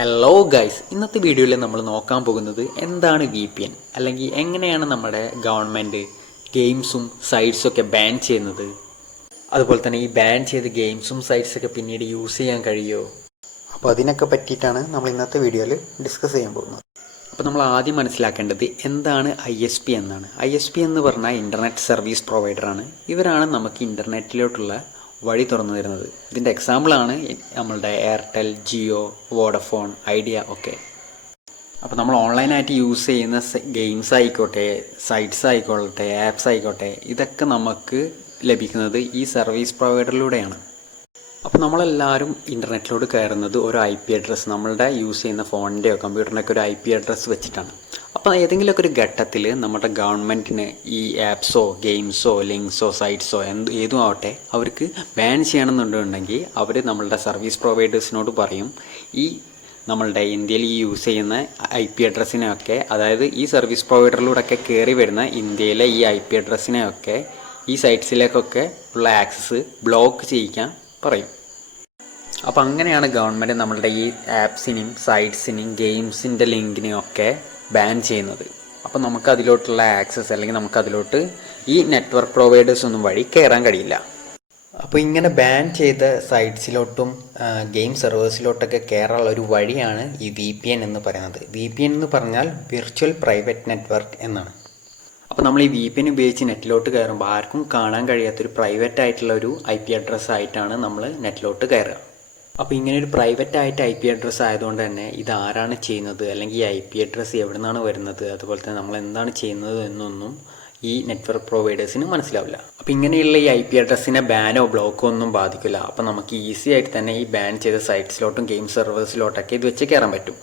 Hello guys, ഇന്നത്തെ വീഡിയോയിൽ നമ്മൾ നോക്കാൻ പോകുന്നത് എന്താണ് VPN അല്ലെങ്കിൽ എങ്ങനെയാണ് നമ്മുടെ ഗവൺമെൻറ് ഗെയിംസും സൈറ്റ്സൊക്കെ ബാൻ ചെയ്യുന്നത്. അതുപോലെ തന്നെ ഈ ബാൻ ചെയ്ത ഗെയിംസും സൈറ്റ്സൊക്കെ പിന്നീട് യൂസ് ചെയ്യാൻ കഴിയുമോ? അപ്പോൾ അതിനൊക്കെ പറ്റിയിട്ടാണ് നമ്മൾ ഇന്നത്തെ വീഡിയോയിൽ ഡിസ്കസ് ചെയ്യാൻ പോകുന്നത്. അപ്പോൾ നമ്മൾ ആദ്യം മനസ്സിലാക്കേണ്ടത് എന്താണ് ISP എന്നാണ്. ISP എന്ന് പറഞ്ഞാൽ ഇൻ്റർനെറ്റ് സർവീസ് പ്രൊവൈഡറാണ്. ഇവരാണ് നമുക്ക് ഇൻ്റർനെറ്റിലോട്ടുള്ള വഴി തുറന്നു തരുന്നത്. ഇതിൻ്റെ എക്സാമ്പിളാണ് നമ്മളുടെ എയർടെൽ, ജിയോ, വോഡഫോൺ, ഐഡിയ ഒക്കെ. അപ്പോൾ നമ്മൾ ഓൺലൈനായിട്ട് യൂസ് ചെയ്യുന്ന ഗെയിംസ് ആയിക്കോട്ടെ, സൈറ്റ്സ് ആയിക്കോട്ടെ, ആപ്സ് ആയിക്കോട്ടെ, ഇതൊക്കെ നമുക്ക് ലഭിക്കുന്നത് ഈ സർവീസ് പ്രൊവൈഡറിലൂടെയാണ്. അപ്പോൾ നമ്മളെല്ലാവരും ഇൻ്റർനെറ്റിലോട്ട് കയറുന്നത് ഒരു IP അഡ്രസ്സ്, നമ്മളുടെ യൂസ് ചെയ്യുന്ന ഫോണിൻ്റെയോ കമ്പ്യൂട്ടറിൻ്റെയൊക്കെ ഒരു IP അഡ്രസ്സ് വെച്ചിട്ടാണ്. അപ്പോൾ ഏതെങ്കിലുമൊക്കെ ഒരു ഘട്ടത്തിൽ നമ്മുടെ ഗവൺമെൻറ്റിന് ഈ ആപ്സോ ഗെയിംസോ ലിങ്ക്സോ സൈറ്റ്സോ ഏതും ആവട്ടെ അവർക്ക് ബാൻ ചെയ്യണമെന്നുണ്ടെങ്കിൽ അവർ നമ്മളുടെ സർവീസ് പ്രൊവൈഡേഴ്സിനോട് പറയും, ഈ നമ്മളുടെ ഇന്ത്യയിൽ ഈ യൂസ് ചെയ്യുന്ന IP അഡ്രസ്സിനെയൊക്കെ, അതായത് ഈ സർവീസ് പ്രൊവൈഡറിലൂടെയൊക്കെ കയറി വരുന്ന ഇന്ത്യയിലെ ഈ IP അഡ്രസ്സിനെയൊക്കെ ഈ സൈറ്റ്സിലേക്കൊക്കെ ഉള്ള ആക്സസ് ബ്ലോക്ക് ചെയ്യിക്കാൻ പറയും. അപ്പോൾ അങ്ങനെയാണ് ഗവൺമെൻറ് നമ്മളുടെ ഈ ആപ്സിനെയും സൈറ്റ്സിനെയും ഗെയിംസിൻ്റെ ലിങ്കിനെയും ഒക്കെ ബാൻ ചെയ്യുന്നത്. അപ്പോൾ നമുക്ക് അതിലോട്ടുള്ള ആക്സസ് അല്ലെങ്കിൽ നമുക്കതിലോട്ട് ഈ നെറ്റ്വർക്ക് പ്രൊവൈഡേഴ്സ് ഒന്നും വഴി കയറാൻ കഴിയില്ല. അപ്പോൾ ഇങ്ങനെ ബാൻ ചെയ്ത സൈറ്റ്സിലോട്ടും ഗെയിം സെർവേഴ്സിലോട്ടൊക്കെ കയറാനുള്ള ഒരു വഴിയാണ് ഈ VPN എന്ന് പറയുന്നത്. VPN എന്ന് പറഞ്ഞാൽ വിർച്വൽ പ്രൈവറ്റ് നെറ്റ്വർക്ക് എന്നാണ്. അപ്പോൾ നമ്മൾ ഈ VPN ഉപയോഗിച്ച് നെറ്റിലോട്ട് കയറുമ്പോൾ ആർക്കും കാണാൻ കഴിയാത്തൊരു പ്രൈവറ്റ് ആയിട്ടുള്ള ഒരു IP അഡ്രസ്സ് ആയിട്ടാണ് നമ്മൾ നെറ്റിലോട്ട് കയറുക. അപ്പോൾ ഇങ്ങനെ ഒരു പ്രൈവറ്റ് ആയിട്ട് IP അഡ്രസ്സ് ആയതുകൊണ്ട് തന്നെ ഇത് ആരാണ് ചെയ്യുന്നത് അല്ലെങ്കിൽ ഈ IP അഡ്രസ്സ് എവിടെ നിന്നാണ് വരുന്നത്, അതുപോലെ തന്നെ നമ്മൾ എന്താണ് ചെയ്യുന്നത് എന്നൊന്നും ഈ നെറ്റ്വർക്ക് പ്രൊവൈഡേഴ്സിന് മനസ്സിലാവില്ല. അപ്പോൾ ഇങ്ങനെയുള്ള ഈ IP അഡ്രസ്സിനെ ബാനോ ബ്ലോക്കോ ഒന്നും ബാധിക്കില്ല. അപ്പോൾ നമുക്ക് ഈസി ആയിട്ട് തന്നെ ഈ ബാൻ ചെയ്ത സൈറ്റ്സിലോട്ടും ഗെയിം സെർവേഴ്സിലോട്ടൊക്കെ ഇത് വെച്ച് കയറാൻ പറ്റും.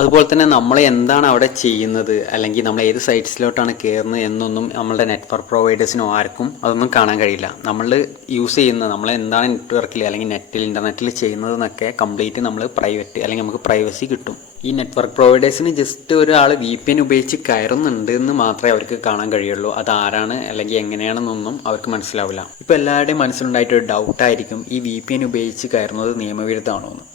അതുപോലെ തന്നെ നമ്മൾ എന്താണ് അവിടെ ചെയ്യുന്നത് അല്ലെങ്കിൽ നമ്മൾ ഏത് സൈറ്റ്സിലോട്ടാണ് കയറുന്നത് എന്നൊന്നും നമ്മളുടെ നെറ്റ്വർക്ക് പ്രൊവൈഡേഴ്സിനോ ആർക്കും അതൊന്നും കാണാൻ കഴിയില്ല. നമ്മൾ യൂസ് ചെയ്യുന്ന നമ്മൾ എന്താണ് നെറ്റ്വർക്കിൽ അല്ലെങ്കിൽ ഇൻ്റർനെറ്റിൽ ചെയ്യുന്നതെന്നൊക്കെ കംപ്ലീറ്റ് നമ്മൾ പ്രൈവറ്റ് അല്ലെങ്കിൽ നമുക്ക് പ്രൈവസി കിട്ടും. ഈ നെറ്റ്വർക്ക് പ്രൊവൈഡേഴ്സിന് ജസ്റ്റ് ഒരാൾ VPN ഉപയോഗിച്ച് കയറുന്നുണ്ട് എന്ന് മാത്രമേ അവർക്ക് കാണാൻ കഴിയുള്ളൂ. അത് ആരാണ് അല്ലെങ്കിൽ എങ്ങനെയാണെന്നൊന്നും അവർക്ക് മനസ്സിലാവില്ല. ഇപ്പോൾ എല്ലാവരുടെയും മനസ്സിലുണ്ടായിട്ടൊരു ഡൗട്ടായിരിക്കും, ഈ VPN ഉപയോഗിച്ച് കയറുന്നത് നിയമവിരുദ്ധമാണോ എന്ന്.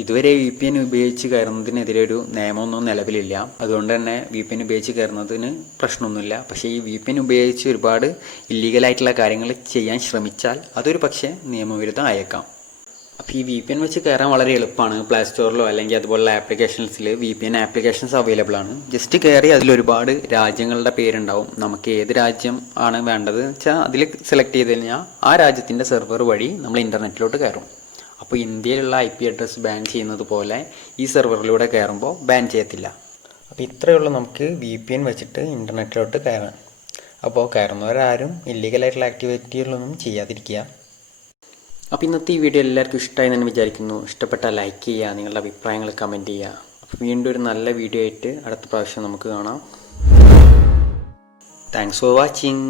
ഇതുവരെ VPN ഉപയോഗിച്ച് കയറുന്നതിനെതിരെ ഒരു നിയമമൊന്നും നിലവിലില്ല. അതുകൊണ്ട് തന്നെ VPN ഉപയോഗിച്ച് കയറുന്നതിന് പ്രശ്നമൊന്നുമില്ല. പക്ഷേ ഈ VPN ഉപയോഗിച്ച് ഒരുപാട് ഇല്ലീഗലായിട്ടുള്ള കാര്യങ്ങൾ ചെയ്യാൻ ശ്രമിച്ചാൽ അതൊരു പക്ഷേ നിയമവിരുദ്ധം ആയേക്കാം. അപ്പോൾ ഈ VPN വെച്ച് കയറാൻ വളരെ എളുപ്പമാണ്. പ്ലേ സ്റ്റോറിലോ അല്ലെങ്കിൽ അതുപോലുള്ള ആപ്ലിക്കേഷൻസിൽ VPN ആപ്ലിക്കേഷൻസ് അവൈലബിൾ ആണ്. ജസ്റ്റ് കയറി അതിലൊരുപാട് രാജ്യങ്ങളുടെ പേരുണ്ടാവും. നമുക്ക് ഏത് രാജ്യം ആണ് വേണ്ടത് വെച്ചാൽ അതിൽ സെലക്ട് ചെയ്ത് കഴിഞ്ഞാൽ ആ രാജ്യത്തിൻ്റെ സെർവർ വഴി നമ്മൾ ഇൻ്റർനെറ്റിലോട്ട് കയറും. അപ്പോൾ ഇന്ത്യയിലുള്ള IP അഡ്രസ്സ് ബാൻ ചെയ്യുന്നത് പോലെ ഈ സെർവറിലൂടെ കയറുമ്പോൾ ബാൻ ചെയ്യത്തില്ല. അപ്പോൾ ഇത്രയേ ഉള്ളൂ നമുക്ക് VPN വെച്ചിട്ട് ഇൻ്റർനെറ്റിലോട്ട് കയറാൻ. അപ്പോൾ കയറുന്നവരാരും ഇല്ലീഗലായിട്ടുള്ള ആക്ടിവിറ്റികളൊന്നും ചെയ്യാതിരിക്കുക. അപ്പോൾ ഇന്നത്തെ ഈ വീഡിയോ എല്ലാവർക്കും ഇഷ്ടമായി എന്ന് വിചാരിക്കുന്നു. ഇഷ്ടപ്പെട്ടാൽ ലൈക്ക് ചെയ്യുക, നിങ്ങളുടെ അഭിപ്രായങ്ങൾ കമൻറ്റ് ചെയ്യുക. അപ്പോൾ വീണ്ടും ഒരു നല്ല വീഡിയോ ആയിട്ട് അടുത്ത പ്രാവശ്യം നമുക്ക് കാണാം. Thanks for watching.